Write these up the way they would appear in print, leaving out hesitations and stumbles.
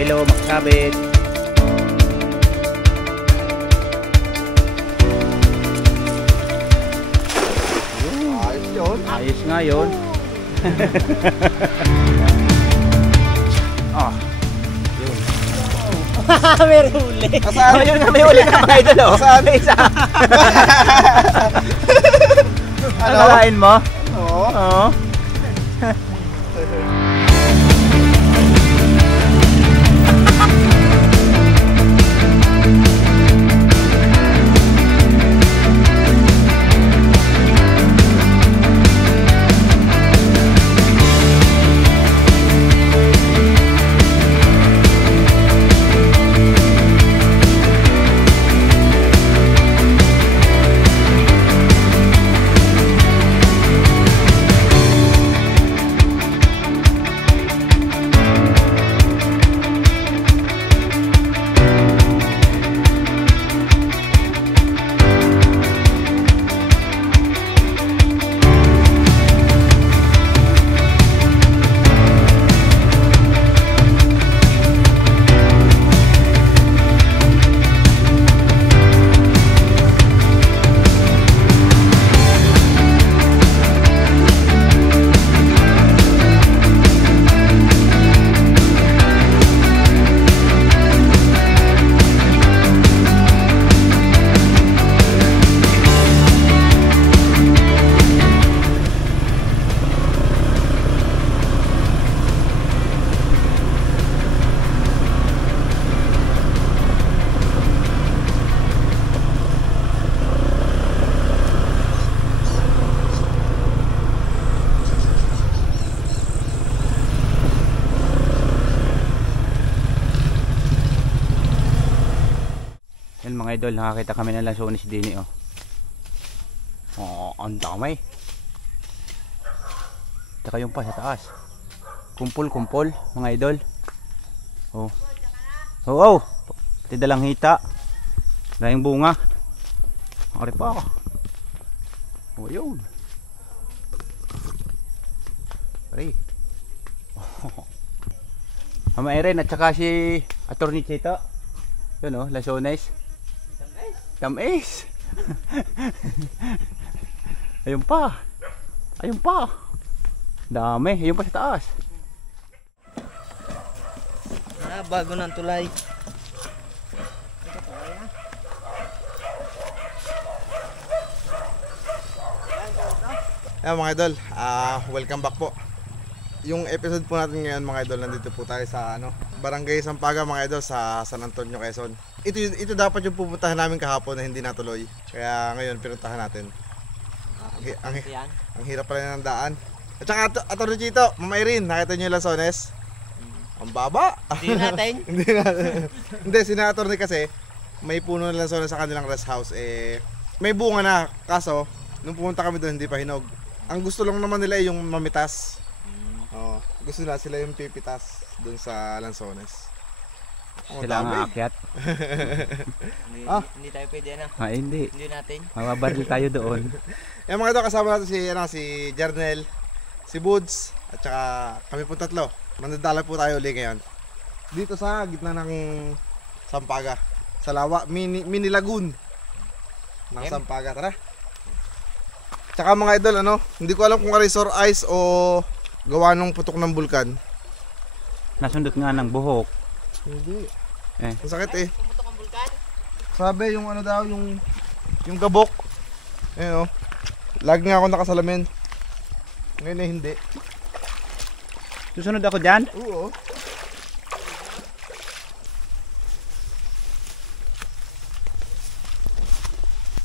relo makakabit. Ayos yun. Ayos nga yun. Ah, yun. May huli. Kasaan? Oh, yun nga, may huli na mga idol, oh. Kasaan? May isa. Ano? Akalain mo? Oo. Oo. Yan mga idol, nakakita kami ng lansones din oh. Oh, ang dami. Taka yung pa sa taas. Kumpol mga idol. Oh. Oh, oh. Pati dalang hita. Daing bunga. Ari pa. Oh, yun. Ari. Oh. Ama Eren at saka si Attorney Chito. Yun oh, lansones. Tamis. Ayun pa. Ayun pa. Dami. Ayun pa sa taas. Ah, bago ng tulay. Ayan mga idol, welcome back po. Yung episode po natin ngayon mga idol, nandito po tayo sa Barangay Sampaga mga idol sa San Antonio, Quezon. Ito dapat yung pupuntahan namin kahapon na hindi natuloy. Kaya ngayon pinuntahan natin. Ang hirap pala ng daan. At saka Atty. Chito, Mama Irene, nakita nyo yung lansones? Ang baba. Hindi natin. Hindi natin. Hindi, si Atty. kasi may puno ng lansones sa kanilang rest house. May bunga na, kaso nung pumunta kami doon hindi pa hinog. Ang gusto lang naman nila yung mamitas. Gusto nila sila yung pipitas doon sa lansones. Sila ang aakyat. Hindi tayo pwede na. Hindi. Hindi natin. Mababaril tayo doon. Yung mga ito kasama natin si Jernel, si Buds, at saka kami po tatlo. Mandadala po tayo ulit ngayon. Dito sa gitna ng Sampaga. Sa Lawa, mini lagoon ng Sampaga. Tara. Tsaka mga idol, hindi ko alam kung resort ice o gawa ng putok ng bulkan. Nasundot nga ng buhok. Hindi. Ang sakit eh. Pumutok ang bulkan? Sabi yung daw, yung gabok. Ayun Lagi nga ako nakasalamin. Ngayon hindi. Susunod ako dyan? Oo.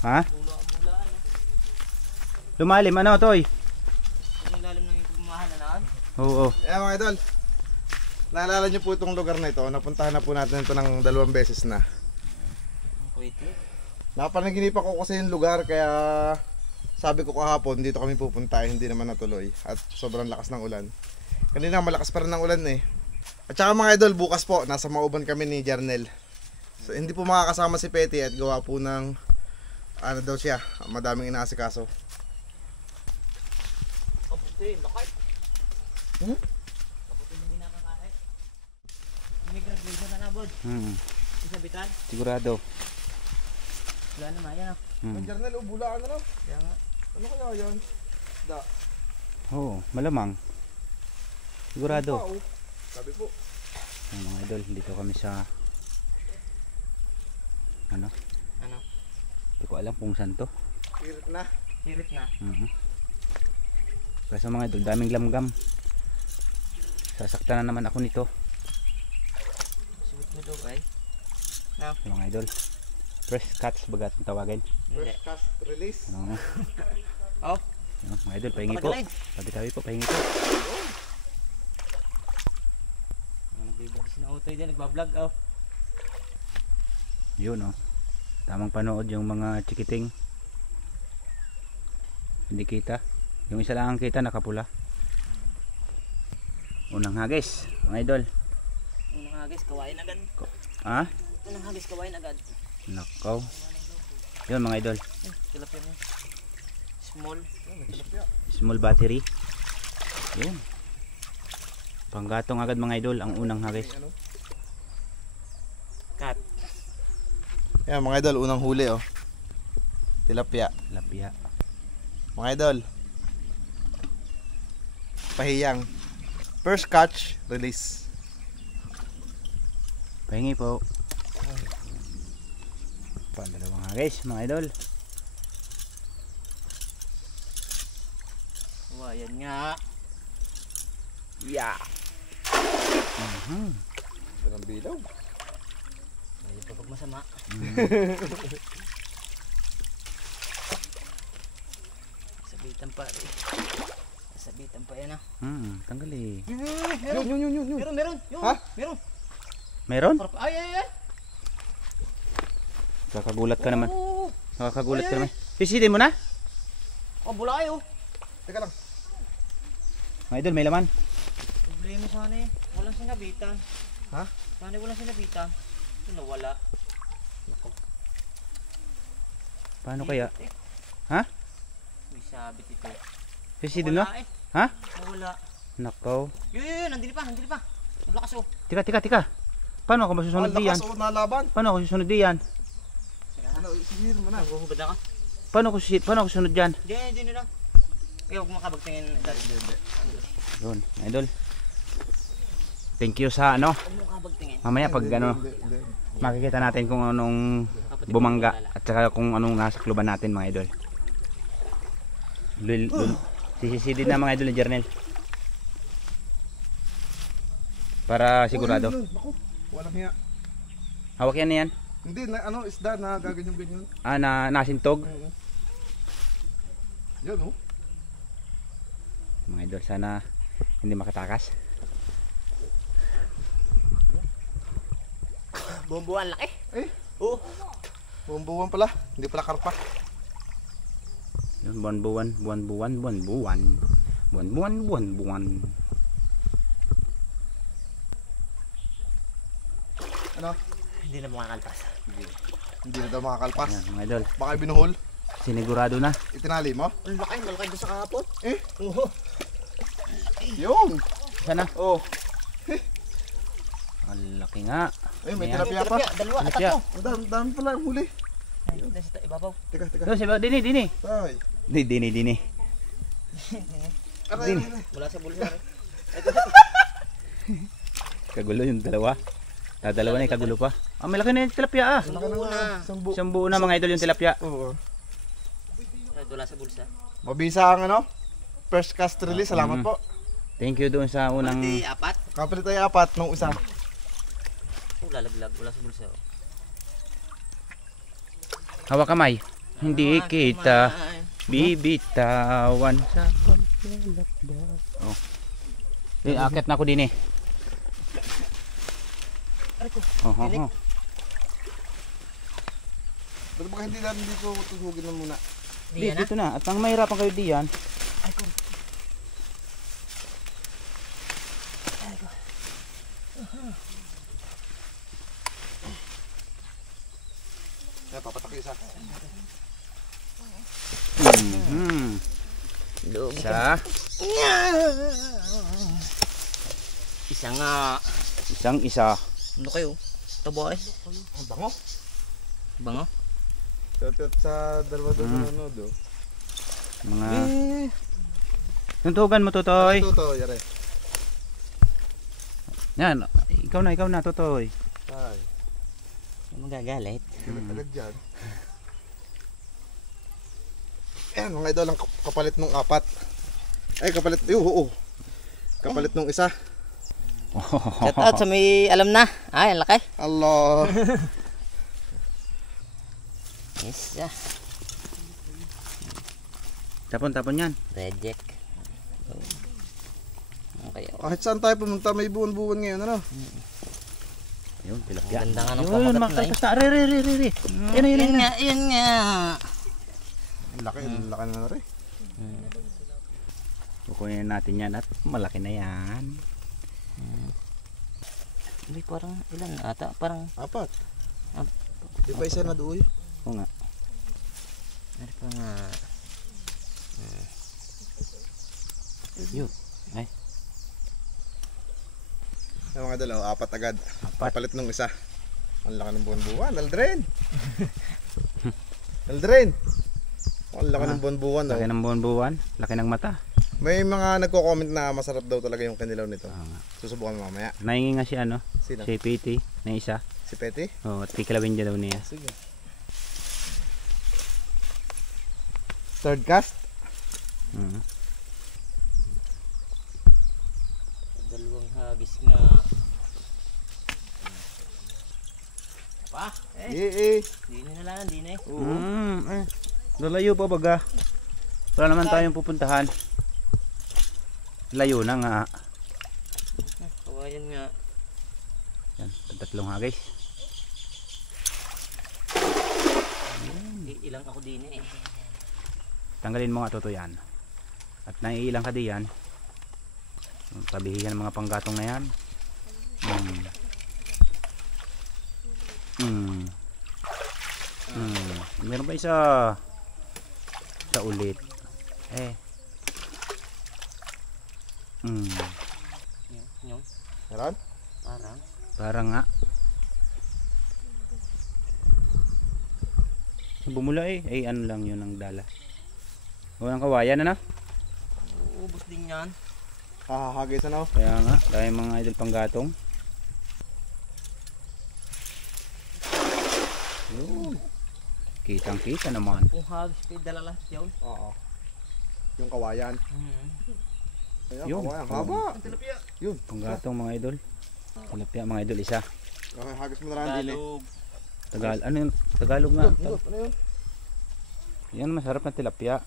Ha? Lumalim Toy? Ang lalim ng pagmamahal na noon? Oo. Mga idol, naalala nyo po itong lugar na ito. Napuntahan na po natin ito ng 2 beses na. Wait. Napanaginipan ko kasi yung lugar, kaya sabi ko kahapon dito kami pupunta, hindi naman natuloy. At sobrang lakas ng ulan. Kanina malakas pa rin ng ulan eh. At saka mga idol, bukas po nasa Mauban kami ni Jernel. So hindi po makakasama si Petty at gawa po ng daw siya, madaming inaasikaso. Kaputi, lakay. Kaputi hindi nakakain. May grab Isa na nabod. Isa bitan. Sigurado. Wala naman yan ah. Ang Jarnel, bulaan na lang. Kaya nga. Ano kaya yan? Da. Oo, malamang. Sigurado. Pa, oh. Sabi po. Ay, mga idol, dito kami sa ano? Ano? Hindi ko alam kung saan to. Hirit na. Hirit na. Kasi mga idol, daming lamgam. Sasaktan na naman ako nito. Suot mo daw ay. Mga idol. Fresh cuts bagat ang tawagin. Hindi. First cast release. Ano? Oh. Ano, mga idol, pahingi po. Tabi-tabi po, pahingi po. Nagbibigay si na Utoy dyan. Nagbablog oh. Yun oh. Tamang panood yung mga chikiting. Hindi kita. Yung isa lang ang kita nakapula. Unang hagis, mga idol. Unang hagis, kawain agad. Ha? Unang hagis, kawain agad. Nakaw. Yun mga idol. Tilapia mo. Small. Small battery. Yun. Panggatong agad mga idol ang unang hagis. Cut. Yan mga idol, unang huli oh. Tilapia. Lapya. Mga idol. Pahiyang. First catch, release. Pahingi po. Pandalawang hagis mga idol. Wow, yan nga. Yeah. Dalang bilaw. Ayun pa pag masama. Sabitan pa rin. Sabitan pa yan ah. Tanggali. Yun. Meron. Ha? Meron. Meron? Ay. Kakagulat ka naman. Oo. Kakagulat ka naman. Pisitin mo na. Oh, bulay oh. Teka lang. Mga idol, may laman. Problema sana eh. Walang sinabitan. Ha? Sana walang sinabitan. Ito nawala. Paano kaya? Ha? May sabit ito. Pisitin mo? Nawala eh. Ha? Nawala. Nakaw. Yun. Nandili pa. Ang lakas oh. Tika. Paano ako masusunod Ang diyan? lakas o nalaban. Paano ako susunod diyan? Ano, isihir mo na. Naguhubad na ka. Paano ako sunod diyan? Hindi na lang. Kaya huwag makabagtingin. Yun, idol. Thank you sa ano. Huwag makabagtingin. Mamaya pag ano, Hindi. makikita natin kung anong bumangga at saka kung anong nasa kluban natin mga idol. Sisisidin na mga idol ni Jernel. Para sigurado. Naku, walang hiya. Hawak yan na yan. Hindi, ano, isda na gaganyan-ganyan. Nasintog. Yan oh. Mga idol, sana hindi makatakas. Bumbuan laki. Eh, Oo. buwan pala. Hindi pala karpa. Yun, buwan. Ano? Hindi na makakalpas. Hindi na daw makakalpas. Yan, mga idol. Baka binuhol. Sinigurado na. Itinali mo. Ang laki. Malaki doon sa kahapon. Eh, Oo. yun. Sana. Oh. Ang laki nga. Eh, may Ayan. tilapia pa. Dalawa. Tilapia. Tatlo. Ang dami pala ang huli. Ay, nasa ibabaw. Teka. Doon si Dini. Ay. Dini. Aray. Wala sa bulsa rin. Kagulo yung dalawa. Dalawa na yung kagulo pa. May laki na yung tilapia Laki na. Isang buo. Isang buo na mga idol yung tilapia. Oo. Wala sa bulsa. Mabisa ang ano. First cast release. Salamat po. Thank you doon sa unang... Pati apat. Kapalit tayo 4 nung isa. Lalaglag. Wala sa bulsa. Hawak kamay. Hindi kita bibitawan sa paglalakbay. Oh. Akit na ako din eh. Oh. Ba't baka hindi natin dito tusugin na muna? Dito na. At ang mahirapan kayo diyan. Papatak isa. Isa. Isa nga. Isang isa. Ano kayo? Tabo eh. Ang bango. Bango. Tutot sa dalawa doon nanonood oh. Mga... Tuntugan mo, Totoy. Ito to, yare. Yan, ikaw na, Totoy. Ay, Ano magagalit? galit agad dyan. Ayan mga idol, ang kapalit nung 4. Ay, kapalit, oo. Kapalit nung isa. Shout out sa may alam na. Ay, ang laki. Allah. Yes. Tapon yan. Reject. Okay. Kahit saan tayo pumunta, may buwan-buwan ngayon, ano? Ayun, tilapia. Ganda nga ng Yun, pamagat na makatas na. Re. Yan na. Yun nga. Ang laki na rin. Kukunin natin yan at malaki na yan. Hindi, parang ilan ata? Parang 4. Di ba isa na doon? Oo nga. ano pa nga. Yun. Ay, Yung mga idol, 4 agad. 4. Kapalit nung isa. Ang laki ng buwan-buwan. Aldrin! Aldrin! Ang laki ng buwan-buwan. laki ng buwan-buwan. Laki ng mata. May mga nagko-comment na masarap daw talaga yung kanilaw nito. nga. Susubukan mo mamaya. Nahingi nga si ano, Sino? si PT na isa. Si Petty? Oh, at kikalawin niya daw niya. Sige. Third cast? Mhm. Dalawang hagis nga. Pa? Eh. Di na lang, di na eh. Lalayo pa baga. Wala naman tayong pupuntahan. Layo na nga. Kawayan nga. Yan, tatlong hagis. Ilang ako din eh. Tanggalin mo nga toto yan. At naiilang ka diyan. Tabihin ng mga panggatong na yan. Meron pa isa sa ulit. Yung Meron? parang. Parang nga. Bumula eh. Ay ano lang yun ang dala. Walang kawayan na. Uubos din yan. Hahagis ano? Kaya nga, dahil mga idol panggatong. Yun. Kitang kita naman. Kung hagis pa dala lahat yun. Oo. Yung kawayan. Ayan, Yun. kawayan. Haba. Yun. Panggatong mga idol. Tilapia mga idol isa. Okay, hagis mo na lang din eh. Tagal, ano yun? Tagalog nga. Ano yun? Yan masarap na tilapia.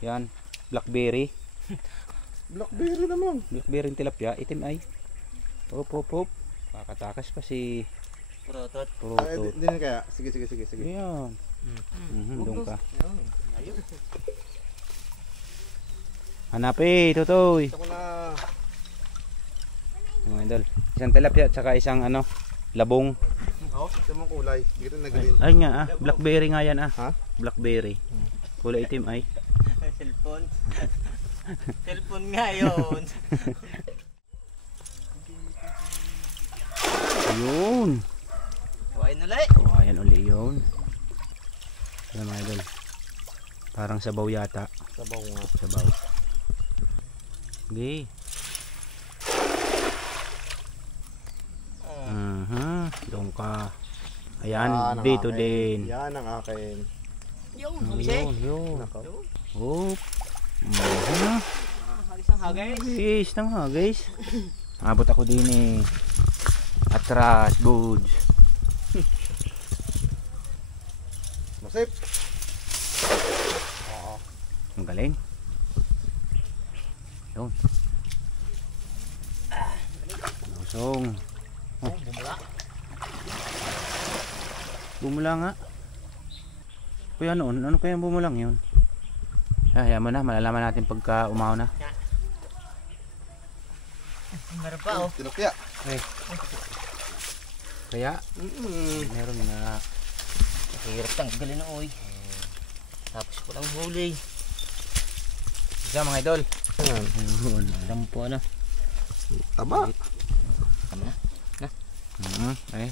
Yan, blackberry. Blackberry naman. Blackberry tilapia, itim ay. Hop. Kakatakas pa si Purotot. Ay, Proto. din kaya. Sige. Yan. Doon ka. Hanapin, Totoy. Ito ko na. Mga idol. Isang tilapia at saka isang ano, labong. Oh, ito mong kulay. Dito na green. Ay nga blackberry nga yan Ha? Blackberry. Kulay itim ay. Cellphone. Cellphone nga yun. Ayun. Kawain ulit. Kawayan uli yun. Ayan mga idol. Parang sabaw yata. Sabaw nga. Sabaw. Okay. Doon ka. Ayan, Yan ang dito akin. din. Yan ang akin. Yung Yun. Nako. Oop. hagis ang hagis. Guys, nang ha guys. Abot ako din eh. Atras, buds. Masip. Ang galing. Yun. Lusong. Bumula. Bumula nga. Kuya noon, ano kaya bumulang yun? Hayaan mo na, malalaman natin pagka umaw na. Meron pa oh. Tilapia. Kaya, meron na. Hirap tanggalin na oy. Tapos ko lang huli. Isa mga idol. Yan. Dampo na. Taba. Tama na. Eh.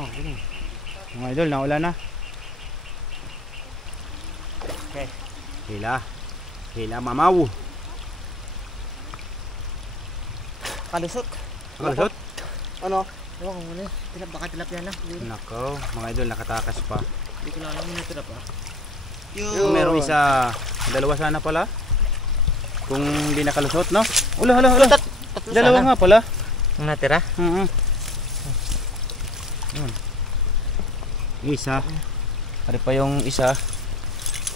Oh, gini. Mga idol, naula na. Okay. Hila. Hila mamaw. Kalusot. Kalusot? Ano? Oo, kung ano. Baka tilapia na. Nako, mga idol, nakatakas pa. Hindi ko lang alam yung tilapia. Kung merong isa, dalawa sana pala. Kung hindi nakalusot, no? Ula, hala, hala. Dalawa nga pala. Ang natira? Yun. Isa. Hari pa yung isa.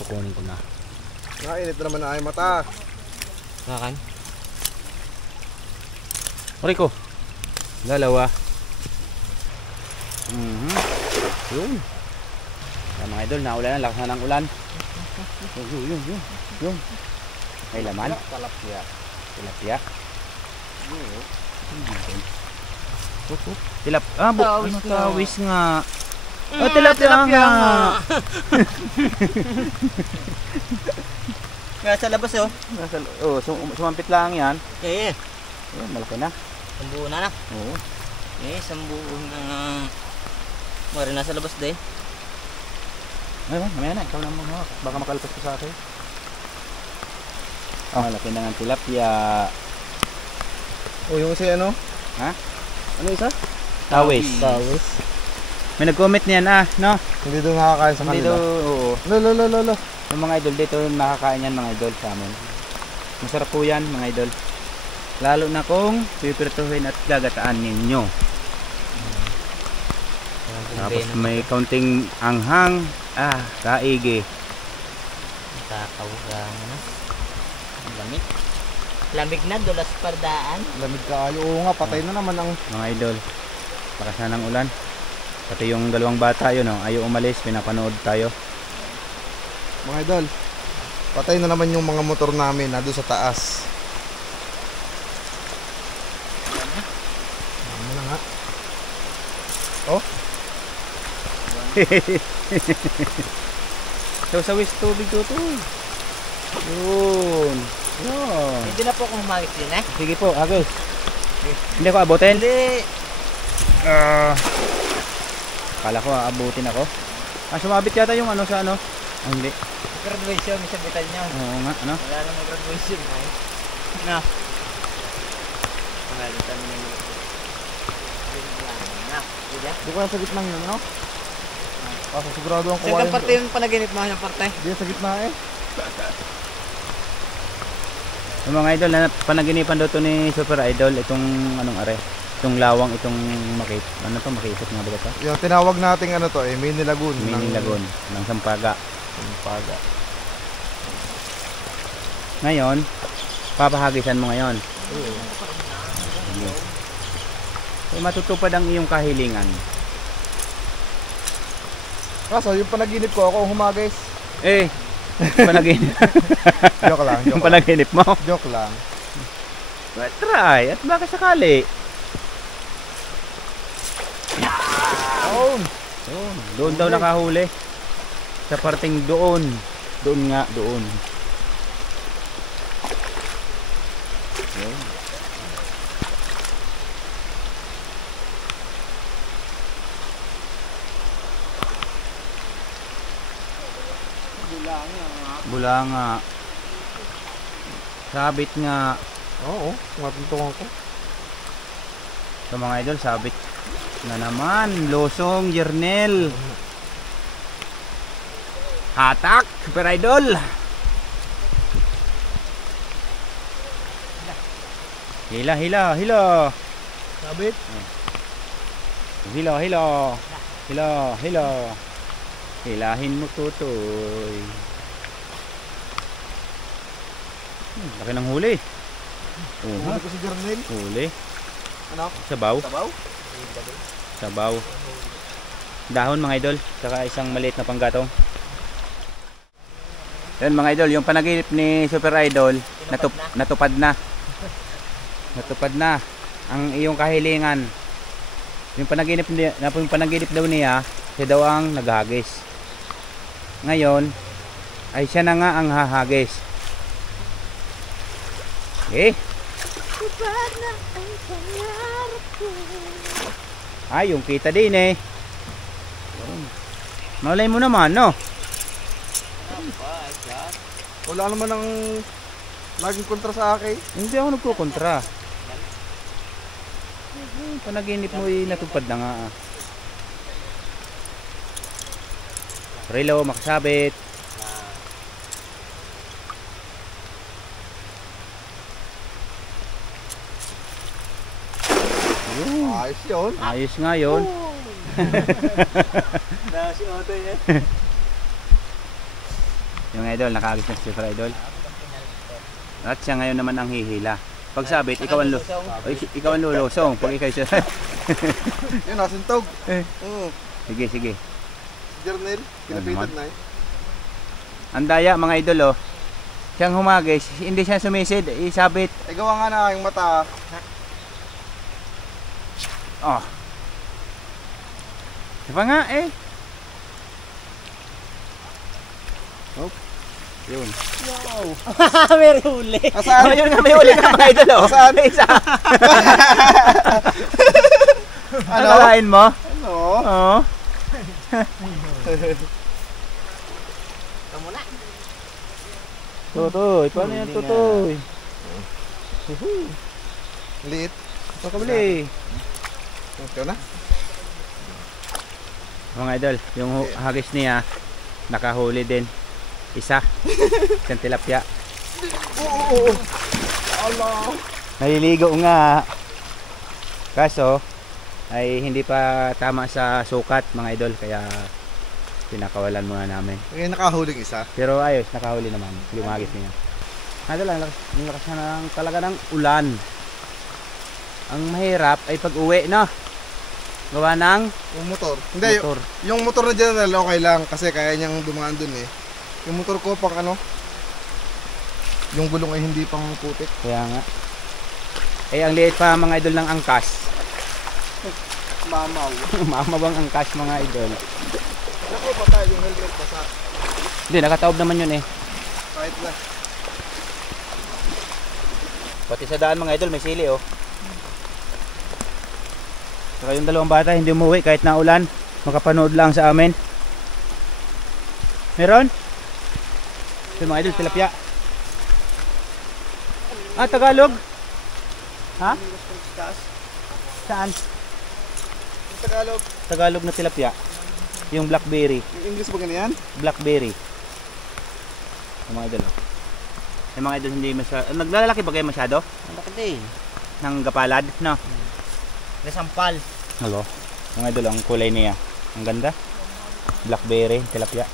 Kukunin ko na. Nakainit na naman na ay mata. Kakan? Hari ko. Dalawa. Yun. Yan mga idol, naulan na. Lakas na ng ulan. Yun. May laman. Talapia. Tilapia. Tawis nga. Oh, tilapia nga. Kaya sa labas oh. Sumampit lang yan. Eh, Ayun, malaki na. sambuo na na. Oo. Eh, sambuo na. Mara na sa labas din. Ayun, mamaya na. Ikaw na mahawak. Baka makalpas ka sa akin. Malaki na ng tilapia. O yung isa ano? Ha? Ano isa? Tawis. Tawis. May nag-comment niyan no? Hindi doon nakakain sa Hindi kanila. oo. Lo. Yung mga idol dito nakakain yan mga idol sa amin. Masarap po yan mga idol. Lalo na kung pipirtuhin at gagataan ninyo. Tapos may kaunting anghang. Kaigi. Kakawang ano. Lamig. Lamig na, dulas pardaan. Lamig kaayo. Oo nga, patay na naman ang... Mga idol. Lakas na ng ulan. Pati yung dalawang bata yun ayaw umalis. Pinapanood tayo. Mga idol, patay na naman yung mga motor namin na doon sa taas. Ano na nga? Oh? Sawis tubig to. Yun. Hindi na po akong humagis din eh. Sige po, agos. Hindi ako abutin? Hindi. Kala ko aabutin ako. Sumabit yata yung ano sa ano. Hindi. Graduation, may sabitan niya. Oo nga, ano? Wala namang graduation ay. Na. Pangalitan mo yung na. Diba? Di ko sa gitna yun, no? Kasi sigurado ang kuwain. Saan parte yung panaginip mo yung parte? Di sa gitna eh. Yung mga idol, panaginipan daw to ni Super Idol. Itong anong are? Itong lawang, itong makit. Ano to? Makisot nga ba ito? Yung tinawag nating ano to eh, mini lagoon. Mini lagoon ng Sampaga. Sampaga. Ngayon, papahagisan mo ngayon. Oo. So, matutupad ang iyong kahilingan. Kaso yung panaginip ko, ako ang humagis. Panaginip. Joke lang, Yung panaginip mo. Joke lang. Well, try. At baka sakali. Doon daw nakahuli. Sa parting doon. Doon nga, doon. Bulanga. Sabit nga. Oo, matuntungan ko. Sa mga idol, sabit na naman. Losong, Jernel. Hatak, Super Idol. Hila. Sabit? Hila. Hilahin mo tutoy. Laki ng huli. Huli ko si Jernel. Huli. Ano? Sabaw. Sabaw? Sabaw. Dahon mga idol. Saka isang maliit na panggatong. Yan mga idol. Yung panaginip ni Super Idol. Natupad na. Natupad na. Ang iyong kahilingan. Yung panaginip daw niya. Siya daw ang naghagis. Ngayon, ay siya na nga ang hahagis. Okay. Ay, yung kita din eh. Malay mo naman, no? Wala naman ang laging kontra sa akin. Hindi ako nagkukontra. Panaginip mo ay natupad na nga. Relo, makasabit. Ayos yun. Ayos nga yun. Si Otoy eh. Yung idol, nakagis na si Super Idol. At siya ngayon naman ang hihila. Pag sabit, ikaw ang lulusong. Pag ikaw siya. Yun, nasintog. Oo. Sige, sige. Journal, pinapitan na eh. Ang daya mga idol oh. Siyang humagis, hindi siya sumisid, isabit. Eh, gawa nga na aking mata. Oh. Diba nga eh. Oh. Yun. Wow. May huli. Asaan? Yun nga, may uli ka mga idol oh. Saan? May isa. Ano? Akalain mo? Ano? Oo. Kamu na. Tutoy, paano yan tutoy? Liit. Pakabili. Ikaw na? Mga idol, yung hagis niya nakahuli din. Isa. Isang tilapia. Oo. Allah. Naliligo nga. Kaso ay hindi pa tama sa sukat mga idol, kaya pinakawalan muna namin. Ngayon nakahuling isa. Pero ayos, nakahuli naman yung hagis niya. Idol, ang lakas na talaga ng ulan. Ang mahirap ay pag uwi, no? Gawa ng Yung motor. Hindi, motor. yung motor na dyan okay lang kasi kaya niyang dumaan dun eh. Yung motor ko pang ano, yung gulong ay hindi pang putik. Kaya nga. Eh, ang liit pa mga idol ng angkas. Mamaw. Mamabang angkas mga idol. Naku, patay yung helmet basa. Hindi, nakataob naman yun eh. Kahit na. Pati sa daan mga idol, may sili oh. Saka yung dalawang bata hindi umuwi kahit na ulan. Makapanood lang sa amin. Meron? Ito mga idol, tilapia. Ah, Tagalog? Ha? Saan? Yung Tagalog. Tagalog na tilapia. Yung blackberry. Yung English ba ganyan? Blackberry. Yung mga idol oh. Yung mga idol hindi masyado. Naglalaki ba kayo masyado? Ang laki din. Ng gapalad? No? Nasampal. Hello. Mga idol, ang kulay niya. Ang ganda. Blackberry, tilapia.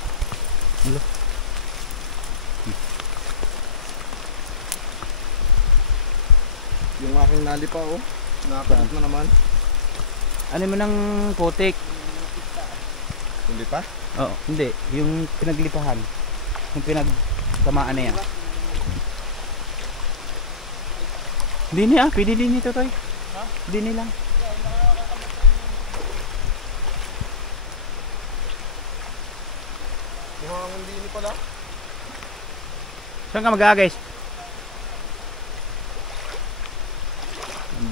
Hello. Yung aking nalipa oh. Nakapalit na naman. Ano mo ng putik? Hindi pa? Oo, hindi. Yung pinaglipahan. Yung pinagtamaan na yan. Hindi niya, pwede din ito toy. Hindi nilang. Mukhang hindi ni pala. Saan ka mag-aagis?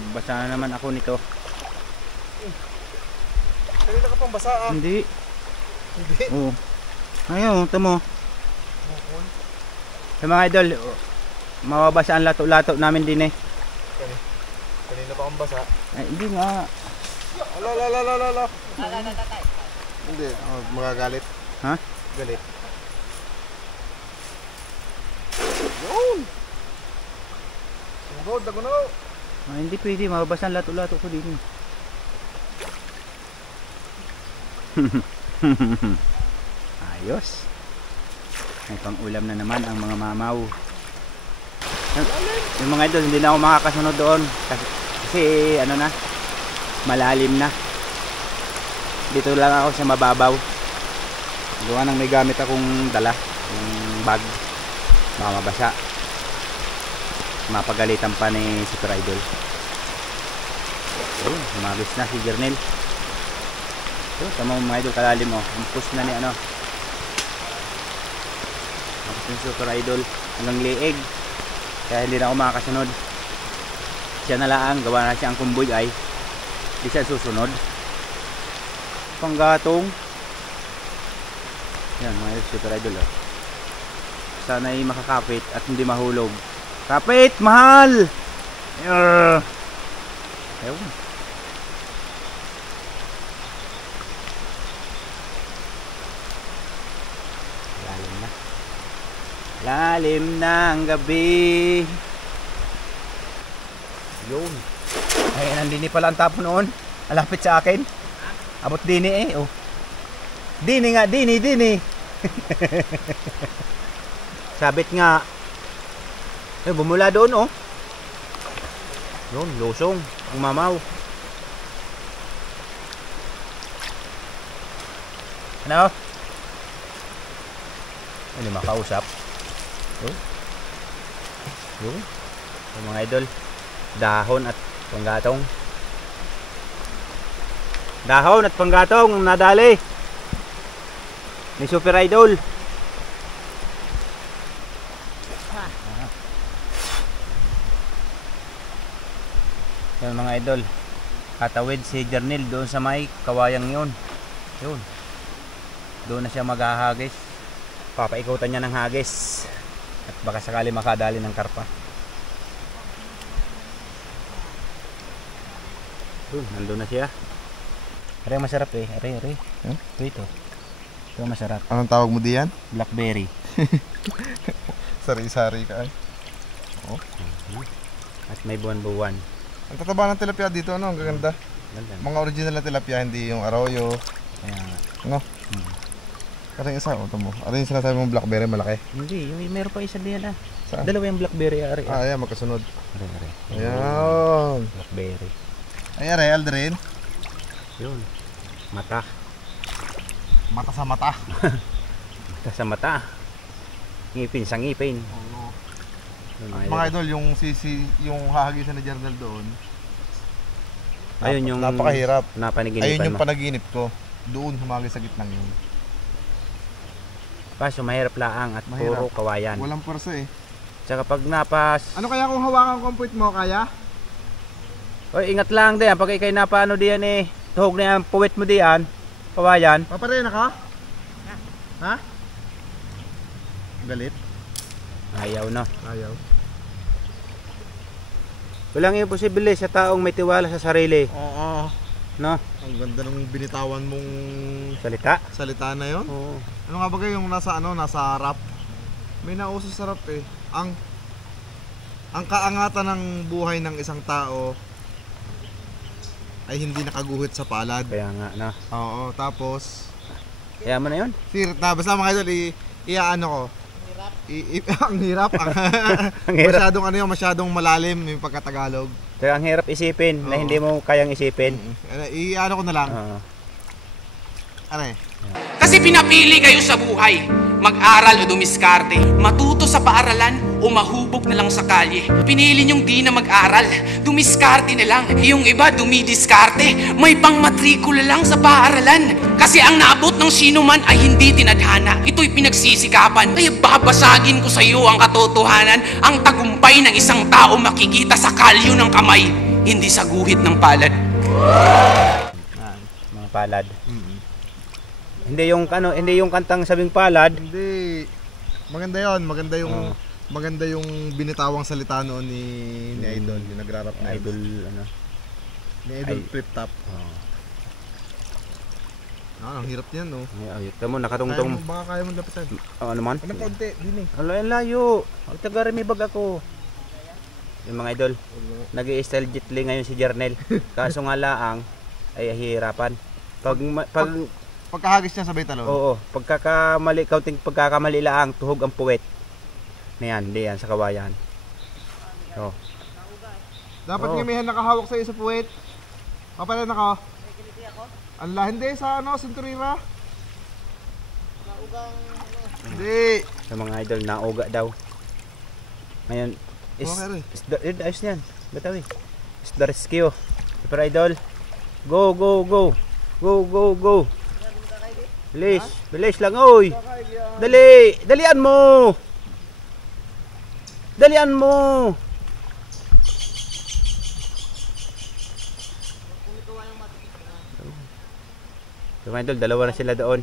Basa na naman ako nito. Kanina ka pang basa ah. Hindi. Hindi. Oo. Ayun, ito mo. Sa mga idol, mababasa ang lato-lato namin din eh. Kanina pa akong basa. Ay, hindi nga. Ala. Hindi, magagalit. Ha? Galit. Yun! Sugod, daguno! Ah, hindi pwede, mababasa ang lato-lato ko din. Ayos. May pang-ulam na naman ang mga mamaw. Yung mga idol, hindi na ako makakasunod doon. Kasi ano na, malalim na. Dito lang ako sa mababaw. Gawa nang may gamit akong dala, yung bag. Baka mabasa. Mapagalitan pa ni Super Idol. Ayun, humagis na si Jernel. Tama mga idol, kalalim oh. Ang push na ni ano. yung super idol hanggang liig, kaya hindi na ako makakasunod. Siya na lang, gawa na siya ang kumboy ay di siya susunod. Panggatong yan mga super idol oh. Sana'y makakapit at hindi mahulog. Kapit! Mahal! Ayun. Lalim na. Lalim na ang gabi. Yun. Ay, nandini pala ang tapo noon. Alapit sa akin. Abot dini eh. Oh. Dini nga, dini. Sabit nga. Eh, bumula doon oh. Yun, lusong. Ang mamaw. Ano? Ano makausap? Yun. Yun. Yung mga idol. Dahon at panggatong. Dahon at panggatong nadali ni super idol. Yan mga idol, katawid si Jernel doon sa may kawayang yun. Yun. Doon na siya maghahagis. Papaikutan niya ng hagis. At baka sakali makadali ng karpa. Yun, nandun na siya. Are masarap eh. Are. Huh? Ito. Ito masarap. Anong tawag mo diyan? Blackberry. Sari-sari ka ay. Oh. At may buwan-buwan. Ang tataba ng tilapia dito, ano? Ang gaganda. Ganda. Mga original na tilapia, hindi yung arroyo. Kaya nga. Ano? Parang isa, ito mo. Ano yung sinasabi mong blackberry, malaki? Hindi, yung meron pa isa diyan ah. Saan? Dalawa yung blackberry ari. Ah, ayan, magkasunod. Are. Ayan. Blackberry. Ayan, Aldrin. Yun. Mata. Mata sa mata. Mata sa mata. Ngipin sa ngipin. Yun, Mga idol, yung hahagisan ni Jernel doon. Ayun yung napakahirap. Napanaginipan Ayun yung mo. panaginip ko. Doon humagis sa gitnang yun. Kaso mahirap laang at Mahirap. puro kawayan. Walang pwersa eh. Tsaka pag napas, Ano kaya kung hawakan ko ang puwit mo, kaya? oy ingat lang din pag ikay napaano diyan eh. Tuhog na yan, puwit mo diyan. Kawayan. Paparena ka? Ha? Galit? Ayaw na. Ayaw. Walang imposible sa taong may tiwala sa sarili. Oo. No? Ang ganda ng binitawan mong Salita. salita na yon. Oo. Ano nga ba kayo yung nasa rap? May nauso sa rap eh. Ang kaangatan ng buhay ng isang tao ay hindi nakaguhit sa palad. Kaya nga na. Oo, tapos Kaya mo na yun. basta mga idol, iaano ko. Ang hirap. Ang hirap. Masyadong malalim yung pagkatagalog. Kaya ang hirap isipin na Oo. hindi mo kayang isipin. Iano ko na lang. Oo. Ano eh? Kasi pinapili kayo sa buhay, mag-aral o dumiskarte, matuto sa paaralan o mahubog na lang sa kalye. Pinili niyong di na mag-aral, dumiskarte na lang. Yung iba dumidiskarte, may pang matrikula lang sa paaralan. Kasi ang naabot ng sino man ay hindi tinadhana. Ito'y pinagsisikapan. Kaya babasagin ko sa iyo ang katotohanan. Ang tagumpay ng isang tao makikita sa kalyo ng kamay, hindi sa guhit ng palad. Mga palad. Hindi yung kantang sabing palad. Hindi. Maganda 'yon, maganda yung binitawang salita noon ni Idol, yung nagrarap na Idol ano. Ni Idol Ay. Flip Top. Oo. Ang hirap niyan, no. Ay, ayun mo nakatungtong. Kaya mo lapitan. Ano naman? Ano konti, din eh. Ang layo. Ang taga-remi bag ako. Yung mga idol, nag-i-style jetli ngayon si Jernel. Kaso nga laang ay hihirapan. Pagkahagis niya sabay talon. Oo, kaunting pagkakamali laang tuhog ang puwet. Niyan, di yan sa kawayan. Oh. Dapat Oo. nga may nakahawak sa iyo sa puwet. Papalan ako. Allah, hindi sa Centurira. Hindi. Sa mga idol, nauga daw. Ngayon, Okay, ayos niyan. Batawi. Is the rescue. Super idol. Go, go, go. Go, go, go. Bilis. Bilis lang, oy. Dali. Dalian mo. Dalian mo. So, mga idol, dalawa na sila doon.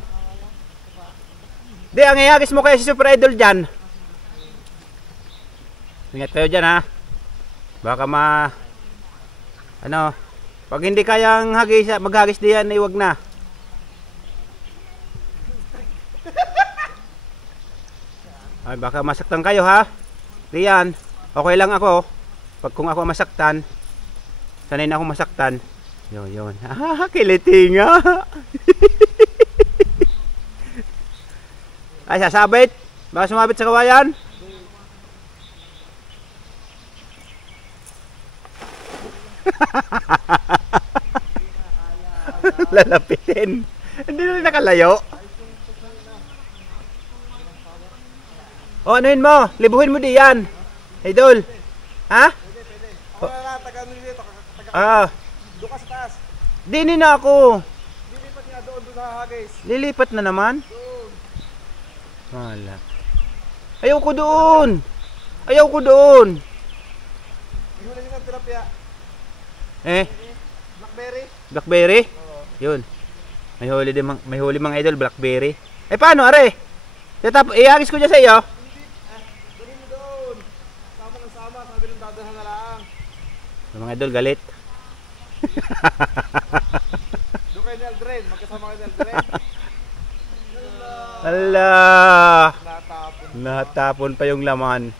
Di, ang ihagis mo kaya si Super Idol dyan. Ingat kayo dyan ha. Baka ano, pag hindi kayang maghagis diyan, iwag na. Ay, baka masaktan kayo ha. Diyan, okay lang ako. Pag kung ako masaktan, sanay na akong masaktan. Yun. Kiliti nga. Ay, sasabit. Baka sumabit sa kawayan. Lalapitin. Hindi na nakalayo. O, anuhin mo? Libuhin mo diyan. Idol. Ha? Ako na taga dito. Doon ka sa taas. Dini na ako. Lilipat nga doon sa hagis. Lilipat na naman. Wala. Ayaw ko doon. Huli nyo ng tilapia. Blackberry. Blackberry? Yun. May huli mga idol, blackberry. Paano, are? Ihagis ko dyan sa iyo. Dali mo doon. Sama ng sama. Sabi ng dadahan na lang. Mga idol, galit. Doon kayo ni Aldrin. Magkasama kayo ni Aldrin. Ala! Natapon. Natapon pa yung laman.